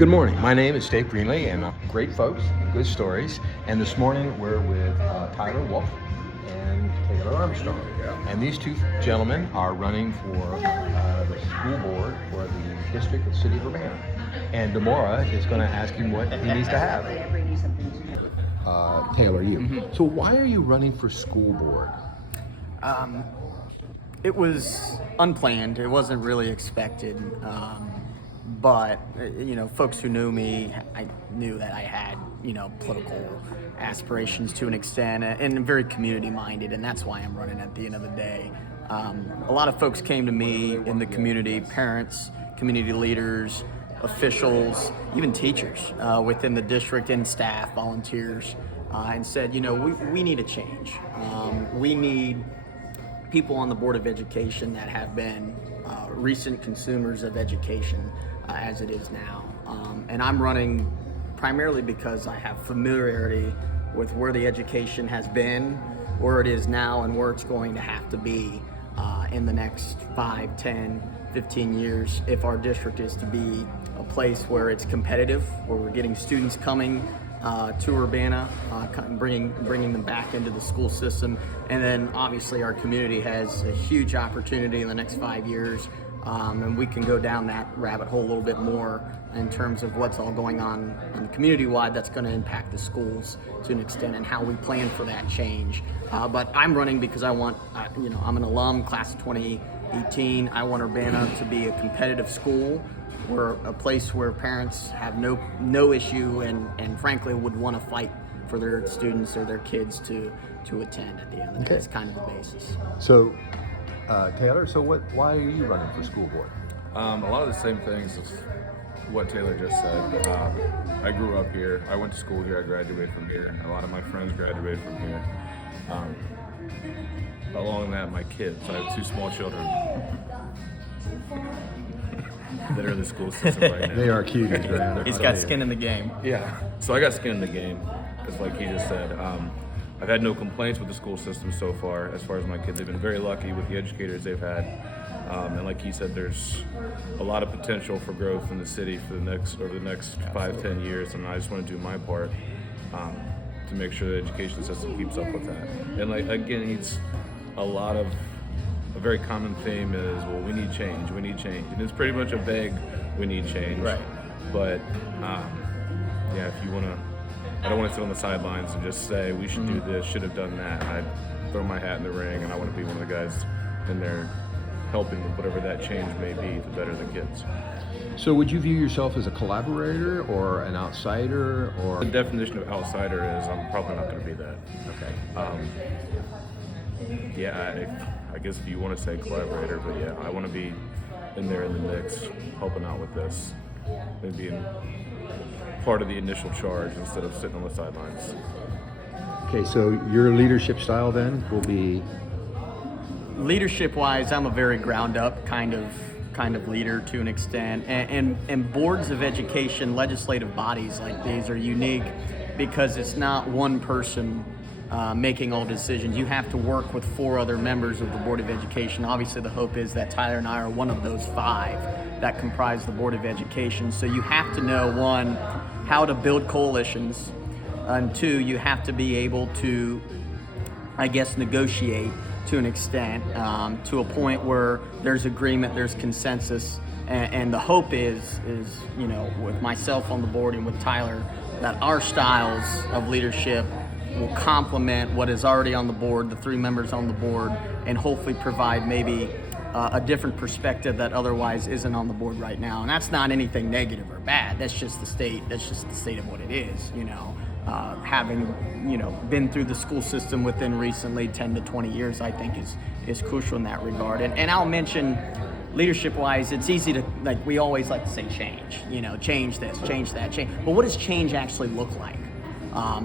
Good morning. My name is Dave Greenlee, and great folks and good stories. And this morning we're with Tyler Wolf and Taylor Armstrong. And these two gentlemen are running for the school board for the district of the city of Urbana. And Demora is going to ask him what he needs to have. Taylor, you. Mm-hmm. So why are you running for school board? It was unplanned. It wasn't really expected. But, folks who knew me, I knew that I had, political aspirations to an extent and very community-minded, and that's why I'm running at the end of the day. A lot of folks came to me in the community, parents, community leaders, officials, even teachers within the district and staff, volunteers, and said, we need a change. We need people on the Board of Education that have been recent consumers of education as it is now. And I'm running primarily because I have familiarity with where the education has been, where it is now, and where it's going to have to be in the next 5, 10, 15 years if our district is to be a place where it's competitive, where we're getting students coming to Urbana, bringing them back into the school system. And then obviously our community has a huge opportunity in the next 5 years, and we can go down that rabbit hole a little bit more in terms of what's all going on community-wide that's going to impact the schools to an extent and how we plan for that change. But I'm running because I want, I'm an alum, class of 2018. I want Urbana to be a competitive school. We're a place where parents have no issue and frankly would want to fight for their students or their kids to attend at the end of the day. That's kind of the basis. So, Taylor, why are you running for school board? A lot of the same things as what Taylor just said. I grew up here. I went to school here. I graduated from here. A lot of my friends graduated from here. Along that, my kids. I have 2 small children that are in the school system right now. They are cuties, man. He's got skin in the game. Yeah. So I got skin in the game, because like he just said, I've had no complaints with the school system so far as my kids. They've been very lucky with the educators they've had. And like he said, there's a lot of potential for growth in the city for the next 5-10 years, and I just want to do my part to make sure the education system keeps up with that. And like again, it's a very common theme is, well, we need change, and it's pretty much a vague we need change. Right. But if you want to, I don't want to sit on the sidelines and just say we should do this, should have done that. I'd throw my hat in the ring, and I want to be one of the guys in there helping with whatever that change may be to better the kids. So would you view yourself as a collaborator or an outsider, or? The definition of outsider is I'm probably not going to be that. Okay. I guess if you want to say collaborator, but yeah, I want to be in there in the mix, helping out with this, and being part of the initial charge instead of sitting on the sidelines. Okay, so your leadership style then will be? Leadership-wise, I'm a very ground-up kind of leader to an extent, and boards of education, legislative bodies like these are unique because it's not one person making all decisions. You have to work with 4 other members of the Board of Education. Obviously, the hope is that Tyler and I are one of those 5 that comprise the Board of Education. So you have to know, 1, how to build coalitions, and 2, you have to be able to, negotiate to an extent, to a point where there's agreement, there's consensus, and the hope is with myself on the board and with Tyler, that our styles of leadership will complement what is already on the board, the 3 members on the board, and hopefully provide maybe a different perspective that otherwise isn't on the board right now. And that's not anything negative or bad. That's just the state. That's just the state of what it is. Having been through the school system within recently 10 to 20 years, I think is crucial in that regard. And I'll mention, leadership-wise, it's easy to, we always like to say change. Change this, change that, change. But what does change actually look like?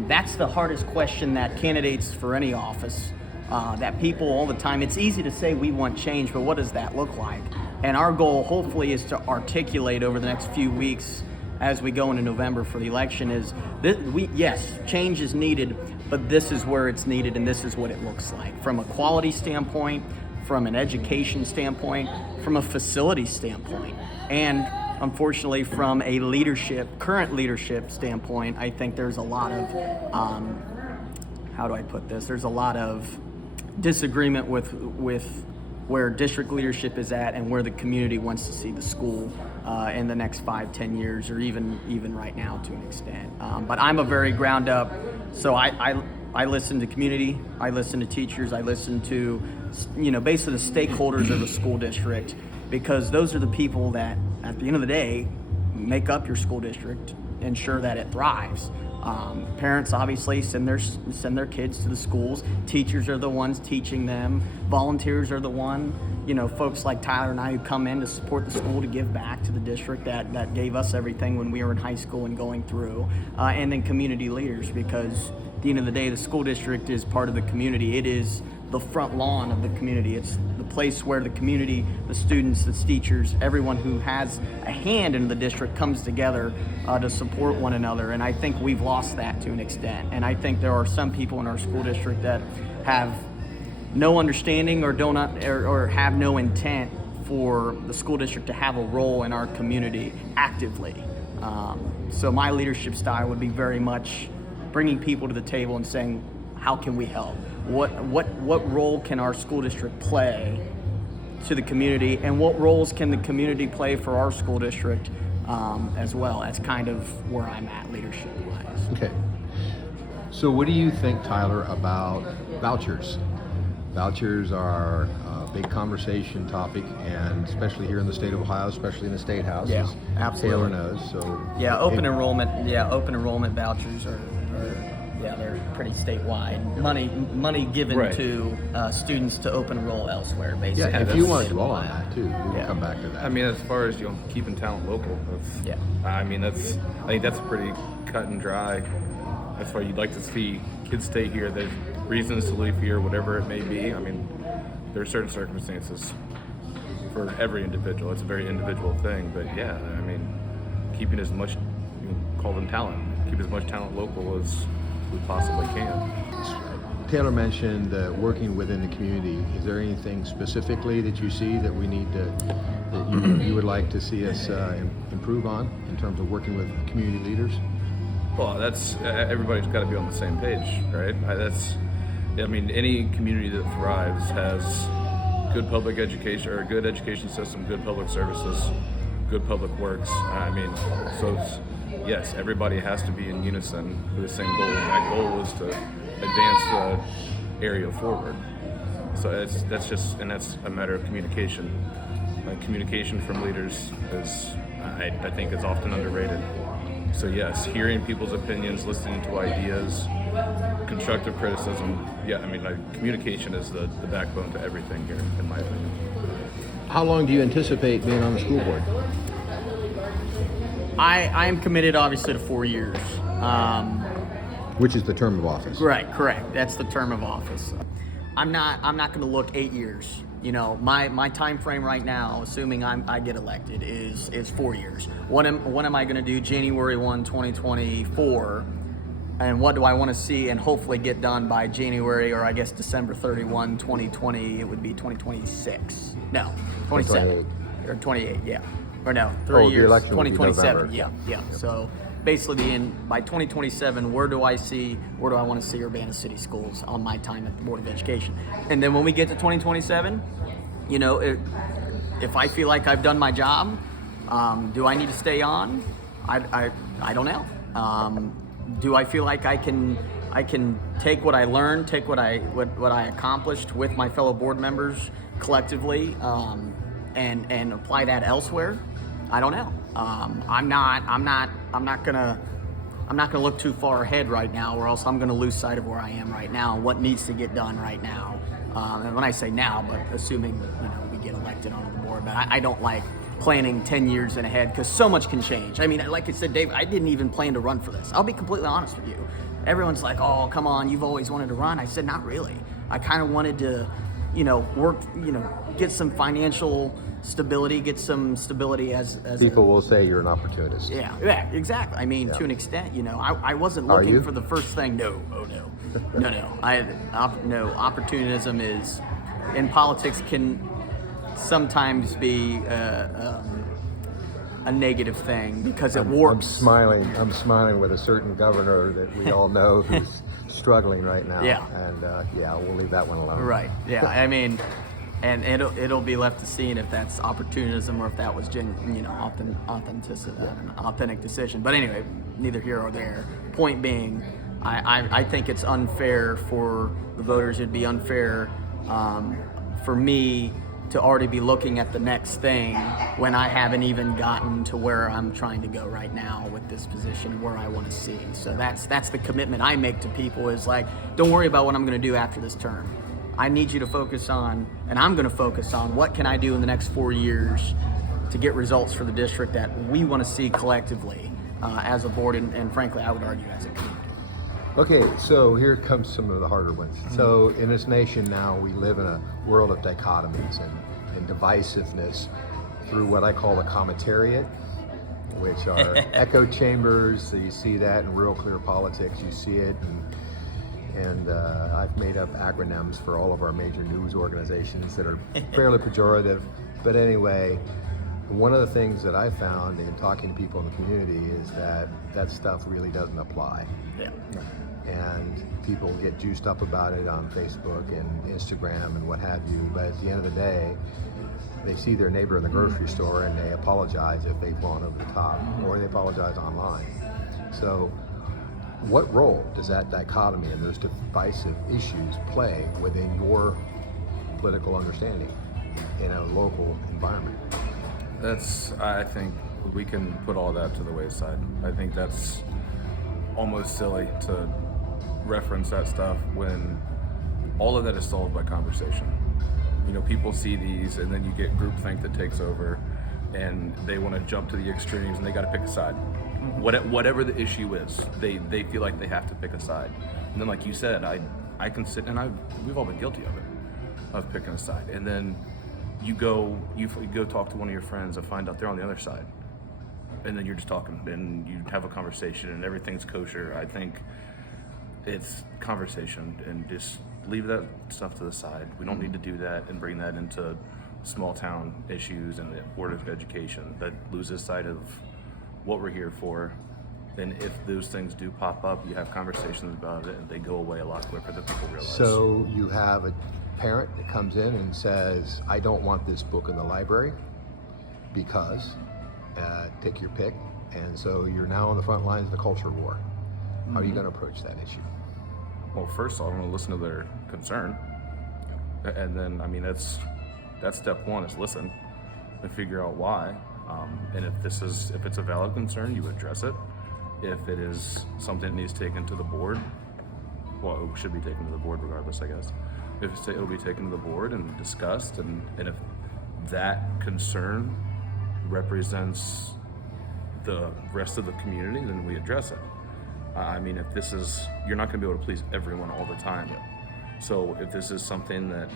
That's the hardest question that candidates for any office, that people all the time, it's easy to say we want change, but what does that look like? And our goal, hopefully, is to articulate over the next few weeks as we go into November for the election is, yes, change is needed, but this is where it's needed and this is what it looks like. From a quality standpoint, from an education standpoint, from a facility standpoint. And unfortunately, from a current leadership standpoint, I think there's a lot of, how do I put this? There's a lot of disagreement with where district leadership is at and where the community wants to see the school in the next 5-10 years, or even right now to an extent. But I'm a very ground up, so I listen to community, I listen to teachers, I listen to, basically the stakeholders of the school district, because those are the people that, at the end of the day, make up your school district, ensure that it thrives. Parents obviously send their kids to the schools. Teachers are the ones teaching them. Volunteers are the one, folks like Tyler and I who come in to support the school, to give back to the district that gave us everything when we were in high school and going through. And then community leaders, because at the end of the day, the school district is part of the community. It is the front lawn of the community. It's the place where the community, the students, the teachers, everyone who has a hand in the district comes together to support one another. And I think we've lost that to an extent. And I think there are some people in our school district that have no understanding or have no intent for the school district to have a role in our community actively. So my leadership style would be very much bringing people to the table and saying, how can we help? What role can our school district play to the community, and what roles can the community play for our school district as well? That's kind of where I'm at leadership-wise. Okay. So what do you think, Tyler, about vouchers? Vouchers are a big conversation topic, and especially here in the state of Ohio, especially in the State House, Yeah, as absolutely. Taylor knows. So Open enrollment vouchers are they're pretty statewide. Money given Right. to students to open enroll elsewhere, basically. Yeah, if you want to dwell on that too, we can come back to that. I mean, as far as keeping talent local, I think that's pretty cut and dry. That's why you'd like to see kids stay here. There's reasons to leave here, whatever it may be. I mean, there are certain circumstances for every individual. It's a very individual thing, but yeah, I mean, keeping as much, call them talent, keep as much talent local as we possibly can. Taylor mentioned working within the community. Is there anything specifically that you see that we need that you would like to see us improve on in terms of working with community leaders? Well, that's everybody's got to be on the same page, right? Any community that thrives has good public education, or a good education system, good public services, good public works. Yes, everybody has to be in unison with the same goal, and that goal is to advance the area forward. So that's a matter of communication. Communication from leaders I think is often underrated. So yes, hearing people's opinions, listening to ideas, constructive criticism. Yeah, communication is the backbone to everything here, in my opinion. How long do you anticipate being on the school board? I am committed, obviously, to 4 years. Which is the term of office? Right, correct. That's the term of office. I'm not going to look 8 years. My time frame right now, assuming I get elected, is 4 years. What am I going to do January 1, 2024? And what do I want to see and hopefully get done by January, or I guess December 31, 2020? It would be 2026. No, 27 or 28. Yeah, or no, 3 years. The election would be 2027. November. Yeah. So basically, by 2027, where do I want to see Urbana City Schools on my time at the Board of Education? And then when we get to 2027, if I feel like I've done my job, do I need to stay on? I don't know. Do I feel like I can take what I learned, take what I accomplished with my fellow board members collectively, and apply that elsewhere? I don't know. I'm not gonna look too far ahead right now, or else I'm gonna lose sight of where I am right now and what needs to get done right now. And when I say now, but assuming we get elected onto the board, but I don't like planning 10 years in ahead, because so much can change. I mean, like I said, Dave, I didn't even plan to run for this. I'll be completely honest with you. Everyone's like, oh, come on, you've always wanted to run. I said, not really. I kind of wanted to, work, get some financial stability, get some stability as People will say you're an opportunist. Yeah, exactly. I mean, to an extent, I wasn't looking for the first thing. No. Opportunism is, in politics, can sometimes be a negative thing because it I'm warps. smiling with a certain governor that we all know who's struggling right now. Yeah. And we'll leave that one alone. Right. Yeah. I mean, and it'll be left to see if that's opportunism or if that was an authentic decision. But anyway, neither here or there. Point being, I think it's unfair for the voters. It'd be unfair for me to already be looking at the next thing when I haven't even gotten to where I'm trying to go right now with this position and where I want to see. So that's the commitment I make to people is like, don't worry about what I'm going to do after this term. I need you to focus on, and I'm going to focus on, what can I do in the next 4 years to get results for the district that we want to see collectively as a board and frankly, I would argue as a community. Okay, so here comes some of the harder ones. So in this nation now, we live in a world of dichotomies and divisiveness through what I call the commentariat, which are echo chambers. So you see that in Real Clear Politics, you see it, and I've made up acronyms for all of our major news organizations that are fairly pejorative. But anyway, one of the things that I found in talking to people in the community is that stuff really doesn't apply. Yeah. And people get juiced up about it on Facebook and Instagram and what have you, but at the end of the day, they see their neighbor in the grocery store and they apologize if they've gone over the top, or they apologize online. So what role does that dichotomy and those divisive issues play within your political understanding in a local environment? I think we can put all that to the wayside. I think that's almost silly to reference that stuff when all of that is solved by conversation. You know, people see these and then you get groupthink that takes over and they want to jump to the extremes and they got to pick a side. Whatever the issue is, they feel like they have to pick a side. And then, like you said, I can sit and we've all been guilty of it, of picking a side. And then you go talk to one of your friends and find out they're on the other side. And then you're just talking and you have a conversation and everything's kosher. I think it's conversation and just leave that stuff to the side. We don't need to do that and bring that into small town issues and the board of education. That loses sight of what we're here for. And if those things do pop up, you have conversations about it and they go away a lot quicker than people realize. So you have a parent that comes in and says, I don't want this book in the library because, take your pick. And so you're now on the front lines of the culture war. How are you going to approach that issue? Well, first I'm going to listen to their concern. And then, I mean, that's step one, is listen and figure out why. And if it's a valid concern, you address it. If it is something that needs taken to the board, well, it should be taken to the board regardless, I guess. If it'll be taken to the board and discussed, and if that concern represents the rest of the community, then we address it. I mean, if this is, you're not going to be able to please everyone all the time. So if this is something that,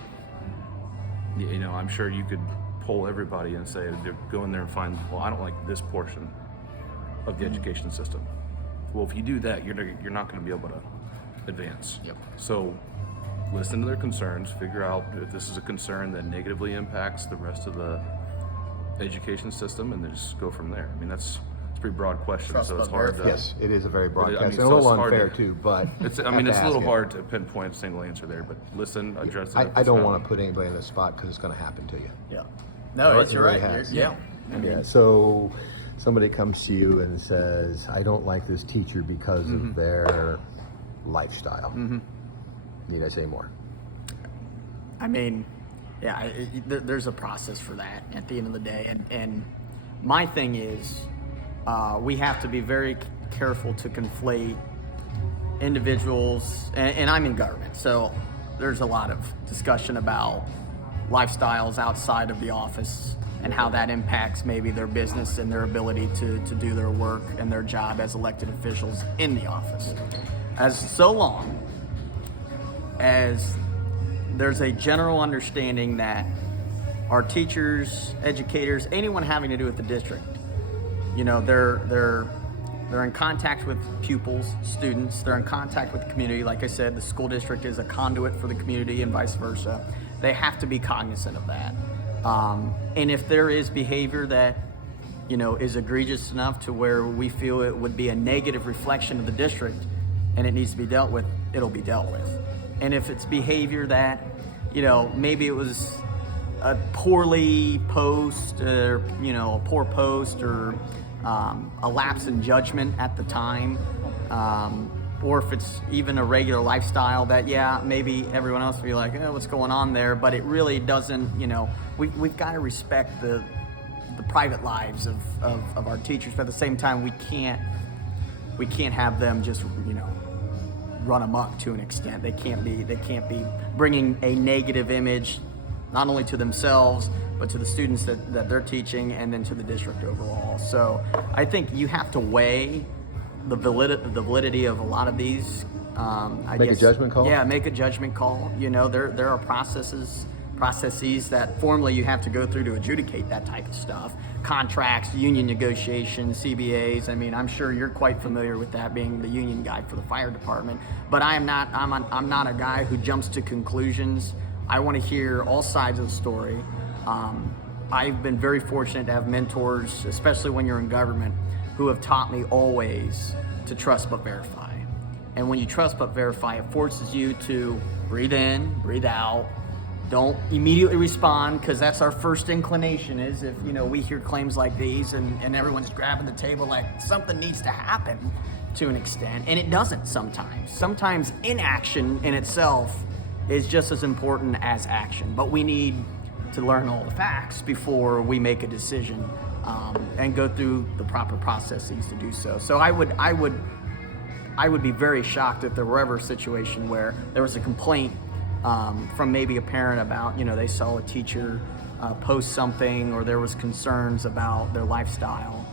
you know, I'm sure you could poll everybody and say, go in there and find, well, I don't like this portion of the education system. Well, if you do that, you're not going to be able to advance. Yep. So listen to their concerns, figure out if this is a concern that negatively impacts the rest of the education system, and then just go from there. I mean, that's a pretty broad question, Trust so it's but hard to... verify. Yes, it is a very broad I mean, question. so A it's little hard unfair to- too, but It's a little hard to pinpoint a single answer there, but listen, address it. I don't want to put anybody in the spot because it's going to happen to you. Yeah. No, Right, it's it you're really right. has. Yeah. I mean, Yeah, so somebody comes to you and says, I don't like this teacher because of their lifestyle. Need I say more? I mean, yeah, there's a process for that at the end of the day. And my thing is, we have to be very careful to conflate individuals, and I'm in government, so there's a lot of discussion about lifestyles outside of the office and how that impacts maybe their business and their ability to do their work and their job as elected officials in the office. As so long as there's a general understanding that our teachers, educators, anyone having to do with the district, you know, they're in contact with pupils, students, they're in contact with the community. Like I said, the school district is a conduit for the community and vice versa. They have to be cognizant of that. And if there is behavior that is egregious enough to where we feel it would be a negative reflection of the district and it needs to be dealt with, it'll be dealt with. And if it's behavior that, maybe it was a poorly post, or, a poor post, or a lapse in judgment at the time, or if it's even a regular lifestyle that, maybe everyone else will be like, what's going on there? But it really doesn't, we've got to respect the private lives of our teachers, but at the same time, we can't have them just, run amok to an extent. They can't be bringing a negative image, not only to themselves, but to the students that they're teaching, and then to the district overall. So I think you have to weigh the validity of a lot of these. Make a judgment call? Yeah, make a judgment call. There are processes that formally you have to go through to adjudicate that type of stuff. Contracts, union negotiations, CBAs. I mean, I'm sure you're quite familiar with that, being the union guy for the fire department. But I'm not a guy who jumps to conclusions. I want to hear all sides of the story. I've been very fortunate to have mentors, especially when you're in government, who have taught me always to trust but verify. And when you trust but verify, it forces you to breathe in, breathe out. Don't immediately respond, because that's our first inclination, is if we hear claims like these and everyone's grabbing the table like something needs to happen to an extent, and it doesn't sometimes. Sometimes inaction in itself is just as important as action, but we need to learn all the facts before we make a decision, and go through the proper processes to do so. So I would be very shocked if there were ever a situation where there was a complaint from maybe a parent about, they saw a teacher post something, or there was concerns about their lifestyle,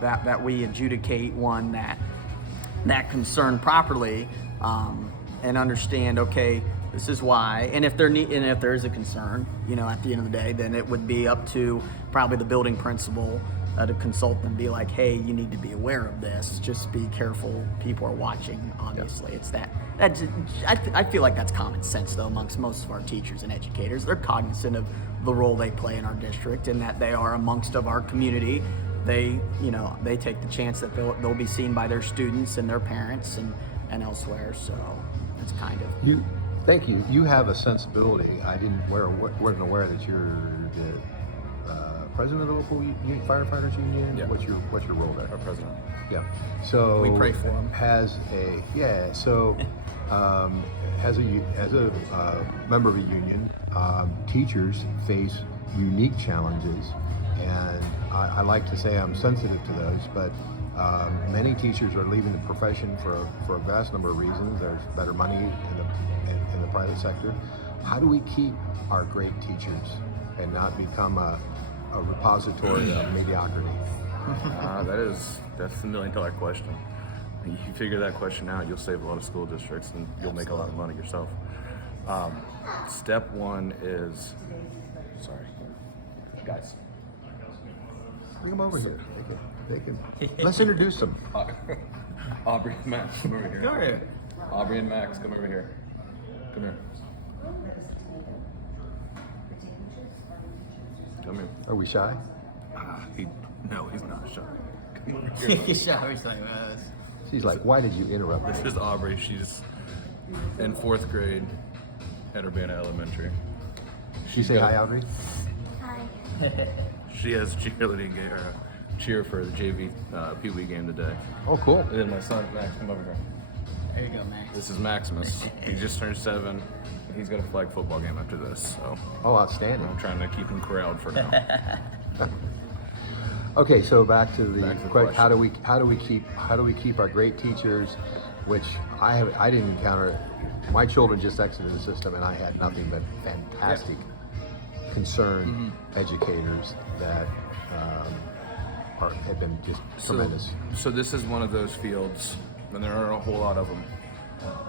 that we adjudicate one that concern properly, and understand, okay, this is why. And if there is a concern, at the end of the day, then it would be up to probably the building principal to consult and be like, hey, you need to be aware of this. Just be careful. People are watching, obviously. It's I feel like that's common sense, though, amongst most of our teachers and educators. They're cognizant of the role they play in our district, and that they are amongst of our community. They take the chance that they'll be seen by their students and their parents and elsewhere. So that's kind of... Thank you. You have a sensibility. I wasn't aware that you're the president of the local firefighters union. Yeah. What's your role there? Our president. Yeah. So we pray for him. As a member of a union, teachers face unique challenges, and I like to say I'm sensitive to those, but many teachers are leaving the profession for a vast number of reasons. There's better money in the private sector. How do we keep our great teachers and not become a repository of mediocrity? That's the $1 million question. You figure that question out, you'll save a lot of school districts, and you'll make a lot of money yourself. Step one is, sorry, guys. Bring them over here. They can. Let's introduce them. Aubrey and Max, come over here. Go ahead. Aubrey and Max, come over here. Come here. Come here. Are we shy? No, he's not shy. Come over here. He's shy. He's like, She's like, why did you interrupt me? This is Aubrey. She's in 4th grade at Urbana Elementary. She say hi, Audrey? Hi. She has cheer for the JV Pee Wee game today. Oh, cool. And then my son, Max, come over here. there you go, Max. This is Maximus. He just turned 7. And he's got a flag football game after this, so Oh, outstanding. I'm trying to keep him corralled for now. Okay, so back to the Back to the question. How do question. we keep our great teachers, which I didn't encounter. My children just exited the system, and I had nothing but fantastic, concerned educators that have been just tremendous. So this is one of those fields, and there are a whole lot of them,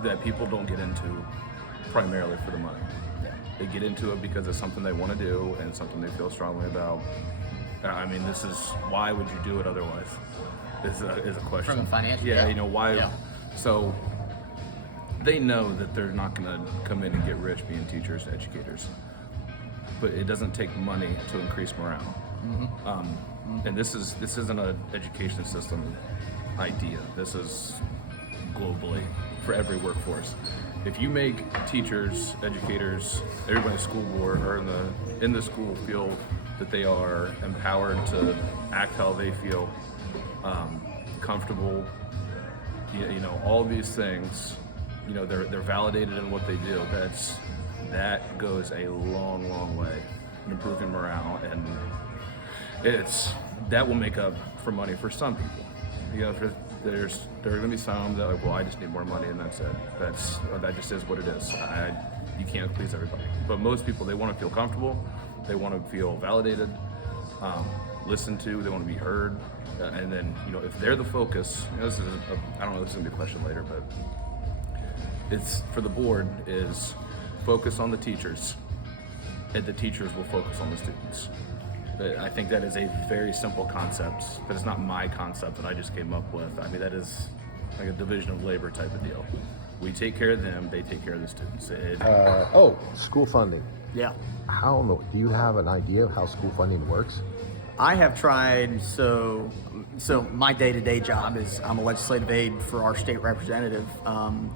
that people don't get into primarily for the money. They get into it because it's something they want to do and something they feel strongly about. I mean, this is, why would you do it otherwise? Is a question. From a financial, yeah, you know why? Yeah. So they know that they're not going to come in and get rich being teachers, educators, but it doesn't take money to increase morale. and this isn't an education system idea. This is globally for every workforce. If you make teachers, educators, everybody in the school board or in the school feel that they are empowered to act how they feel, comfortable, all these things, they're validated in what they do. That goes a long, long way in improving morale, and that will make up for money for some people. There are going to be some that are like, well, I just need more money and that's it. That just is what it is. You can't please everybody. But most people, they want to feel comfortable. They want to feel validated, listened to. They want to be heard. And then, if they're the focus, I don't know, this is going to be a question later, but it's for the board is focus on the teachers, and the teachers will focus on the students. I think that is a very simple concept, but it's not my concept that I just came up with. I mean, that is like a division of labor type of deal. We take care of them, they take care of the students. School funding. Yeah. Do you have an idea of how school funding works? I have tried, so my day-to-day job is I'm a legislative aide for our state representative,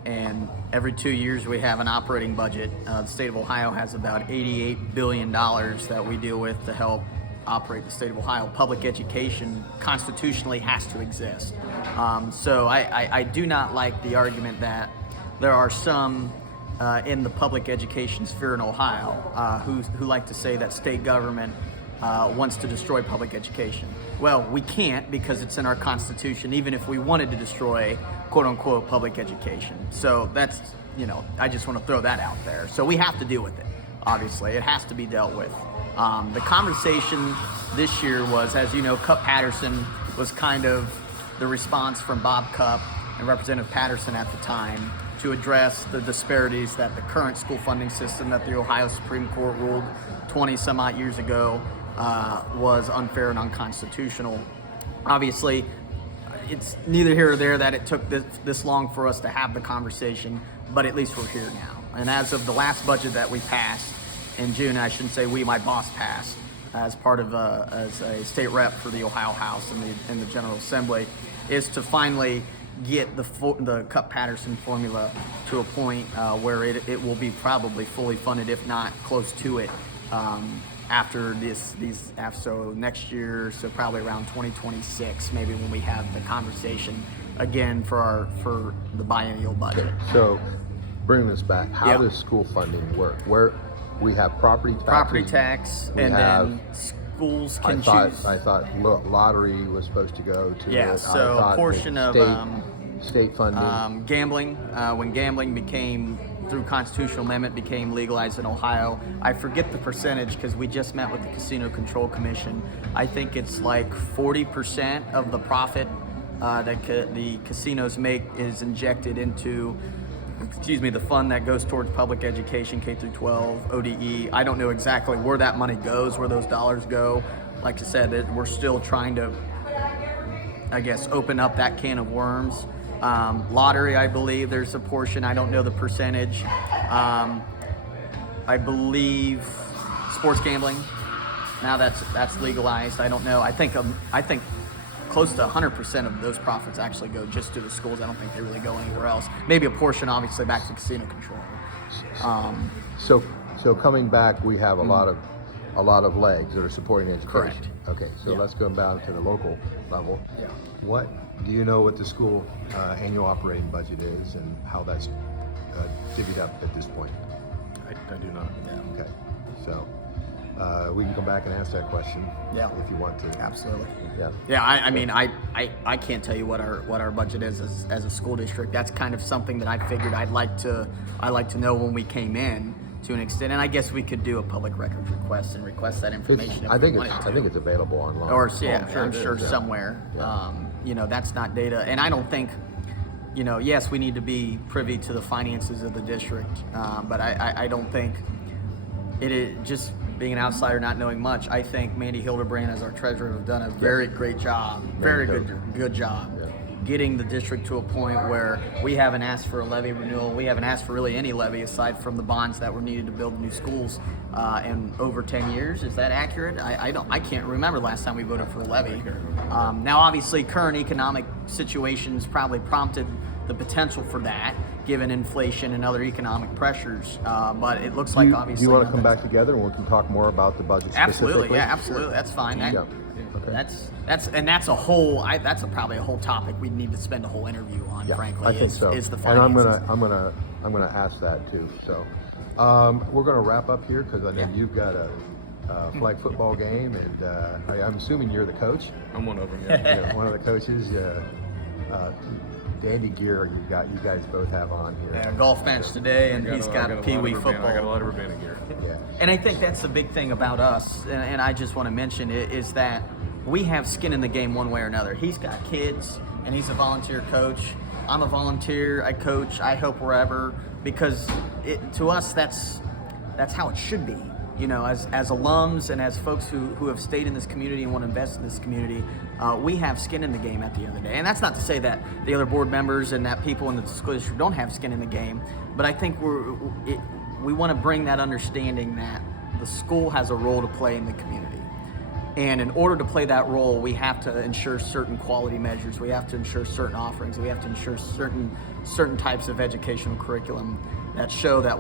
and every 2 years we have an operating budget. The state of Ohio has about $88 billion that we deal with to help operate the state of Ohio. Public education constitutionally has to exist. So I do not like the argument that there are some in the public education sphere in Ohio who like to say that state government wants to destroy public education. Well, we can't because it's in our Constitution, even if we wanted to destroy quote unquote public education. So that's, I just want to throw that out there. So we have to deal with it. Obviously, it has to be dealt with. The conversation this year was, as you know, Cup Patterson was kind of the response from Bob Cup and Representative Patterson at the time to address the disparities that the current school funding system that the Ohio Supreme Court ruled 20 some odd years ago was unfair and unconstitutional. Obviously, it's neither here or there that it took this long for us to have the conversation, but at least we're here now. And as of the last budget that we passed in June, I shouldn't say we, my boss passed as part of as a state rep for the Ohio House and the General Assembly, is to finally get the Cup-Patterson formula to a point where it will be probably fully funded, if not close to it, after so next year, so probably around 2026, maybe when we have the conversation again for the biennial budget. So, bringing this back, how does school funding work? Where we have property tax, and then schools can choose. I thought lottery was supposed to go to it. So a portion of state funding. Gambling, when gambling became, through constitutional amendment, became legalized in Ohio. I forget the percentage because we just met with the Casino Control Commission. I think it's like 40% of the profit that the casinos make is injected into the fund that goes towards public education, K through 12, ODE. I don't know exactly where that money goes, where those dollars go. Like I said, we're still trying to, open up that can of worms. Lottery, I believe there's a portion. I don't know the percentage. I believe sports gambling. Now that's legalized. I don't know. I think close to 100% of those profits actually go just to the schools. I don't think they really go anywhere else. Maybe a portion, obviously, back to casino control. So coming back, we have a lot of legs that are supporting education. Correct. Okay, so let's go down to the local level. Yeah. What do you know what the school annual operating budget is and how that's divvied up at this point? I do not. Yeah. Okay, so we can come back and ask that question if you want to. Absolutely. Yeah. Yeah, I mean, I can't tell you what our budget is as a school district. That's kind of something that I figured I'd like to know when we came in, to an extent, and I guess we could do a public records request and request that information. I think it's available online. Or I'm sure somewhere. Yeah. That's not data, and I don't think. Yes, we need to be privy to the finances of the district, but I don't think it is just. Being an outsider, not knowing much, I think Mandy Hildebrand as our treasurer have done a very great job, very good job. Yeah. getting the district to a point where we haven't asked for a levy renewal. We haven't asked for really any levy aside from the bonds that were needed to build new schools in over 10 years. Is that accurate? I can't remember the last time we voted for a levy. Now, obviously, current economic situations probably prompted the potential for that, given inflation and other economic pressures. But it looks like obviously. Do you want to come back together and we can talk more about the budget Absolutely, specifically? yeah, absolutely. That's fine. Yeah. Okay. That's a whole. That's probably a whole topic we need to spend a whole interview on. Yeah, Frankly, I think so. Is the and finances. I'm gonna ask that too. So we're gonna wrap up here because I know you've got a flag football game, and I'm assuming you're the coach. I'm one of them. Yeah. You're one of the coaches. Dandy gear you guys both have on here. Yeah, golf match today, and he's got Pee Wee football. I got a lot of Urbana gear. Yeah. And I think that's the big thing about us, and I just want to mention it, is that we have skin in the game one way or another. He's got kids, and he's a volunteer coach. I'm a volunteer. I coach. I help wherever, because to us that's how it should be. You know, as alums and as folks who have stayed in this community and want to invest in this community, we have skin in the game at the end of the day. And that's not to say that the other board members and that people in the school district don't have skin in the game, but I think we want to bring that understanding that the school has a role to play in the community. And in order to play that role, we have to ensure certain quality measures. We have to ensure certain offerings. We have to ensure certain types of educational curriculum that show that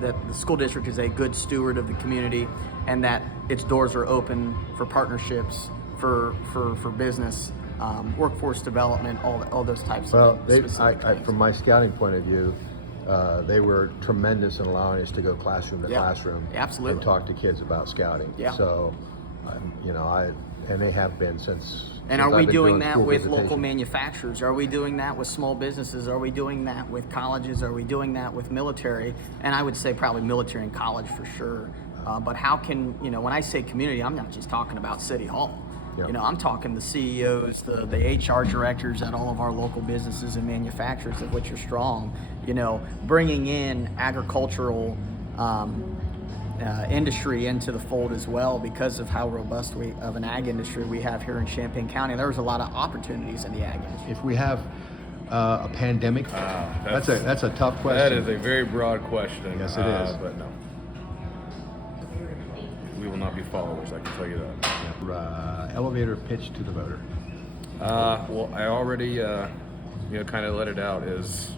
that the school district is a good steward of the community, and that its doors are open for partnerships, for business, workforce development, all those types of things. From my scouting point of view, they were tremendous in allowing us to go classroom to classroom absolutely. and talk to kids about scouting. Yeah. So, and they have been since. And are we I've been doing that school with visitation. local manufacturers? Are we doing that with small businesses? Are we doing that with colleges? Are we doing that with military? And I would say probably military and college for sure. But how can, when I say community, I'm not just talking about City Hall. Yeah. I'm talking the CEOs, the HR directors at all of our local businesses and manufacturers, of which are strong. Bringing in agricultural industry into the fold as well, because of how robust of an ag industry we have here in Champaign County. There's a lot of opportunities in the ag industry. If we have a pandemic, that's a tough question. That is a very broad question. Yes, it is. But no, we will not be followers. I can tell you that. Elevator pitch to the voter. Well, I already, kind of let it out. Is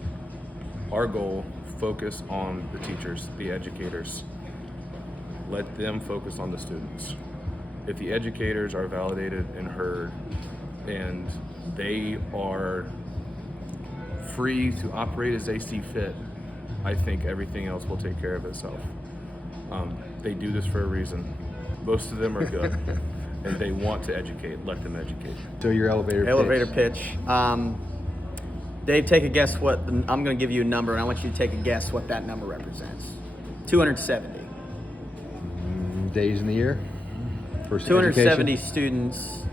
our goal focus on the teachers, the educators. Let them focus on the students. If the educators are validated and heard, and they are free to operate as they see fit, I think everything else will take care of itself. They do this for a reason. Most of them are good, and they want to educate. Let them educate. So your elevator pitch. Dave, take a guess what, I'm going to give you a number, and I want you to take a guess what that number represents. 270. Days in the year? 270 students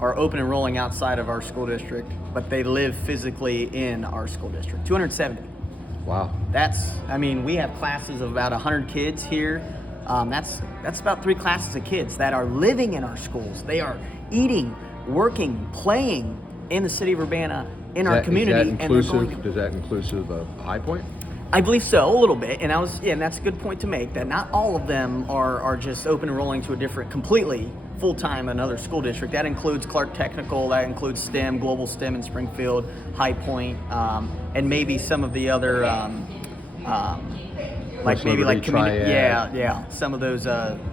are open enrolling outside of our school district, but they live physically in our school district. 270. Wow. We have classes of about 100 kids here. That's about 3 classes of kids that are living in our schools. They are eating, working, playing in the city of Urbana, in our community. Is that inclusive of High Point? I believe so, a little bit, and that's a good point to make, that not all of them are just open enrolling to a different, completely full-time another school district. That includes Clark Technical, that includes STEM, Global STEM in Springfield, High Point, and maybe some of the other, some of those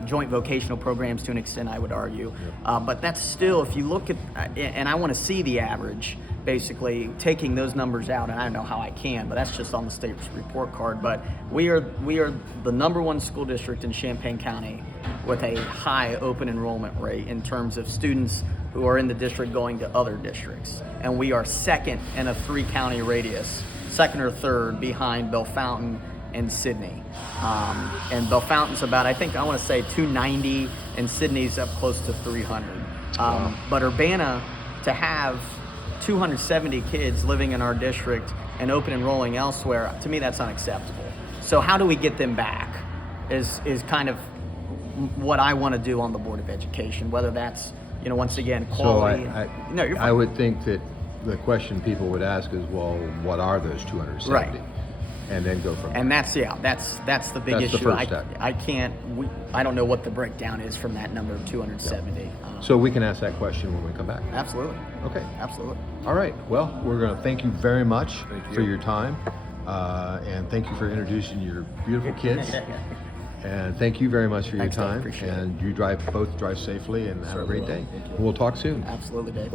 joint vocational programs to an extent, I would argue. But that's still, if you look at, and I want to see the average, basically taking those numbers out, and I don't know how I can, but that's just on the state report card. But we are the #1 school district in Champaign County with a high open enrollment rate in terms of students who are in the district going to other districts. And we are second in a 3-county radius, second or third behind Bellefontaine and Sydney. And Bellefontain's about, I want to say 290, and Sydney's up close to 300. But Urbana, to have 270 kids living in our district and open enrolling elsewhere, to me that's unacceptable. So how do we get them back is kind of what I want to do on the Board of Education, whether that's, once again, quality. So I would think that the question people would ask is, well, what are those 270? Right. And then go from there. And that's the big That's the issue. first step. I don't know what the breakdown is from that number of 270. So we can ask that question when we come back. Absolutely. Okay. Absolutely. All right. Well, we're going to thank you very much Thank for you. your time. And thank you for introducing your beautiful kids. And thank you very much for Thanks, your Dave. time. Appreciate it. And you both drive safely and have a great day. Thank you. We'll talk soon. Absolutely, Dave.